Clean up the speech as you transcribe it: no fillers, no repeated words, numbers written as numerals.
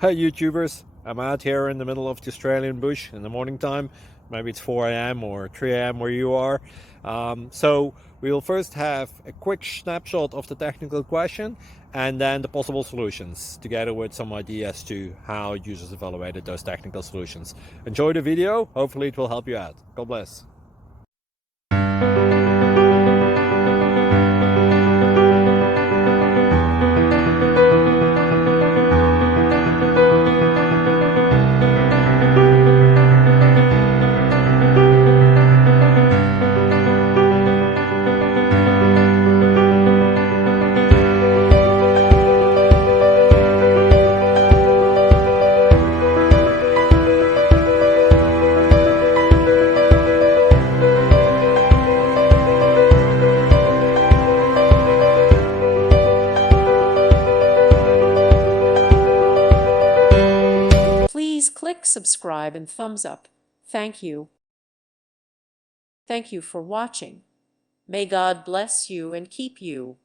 Hi YouTubers, I'm out here in the middle of the Australian bush in the morning time. Maybe it's 4 a.m. or 3 a.m. where you are. So we'll first have a quick snapshot of the technical question and then the possible solutions, together with some ideas to how users evaluated those technical solutions. Enjoy the video, hopefully it will help you out. God bless. Please click subscribe and thumbs up. Thank you. Thank you for watching. May God bless you and keep you.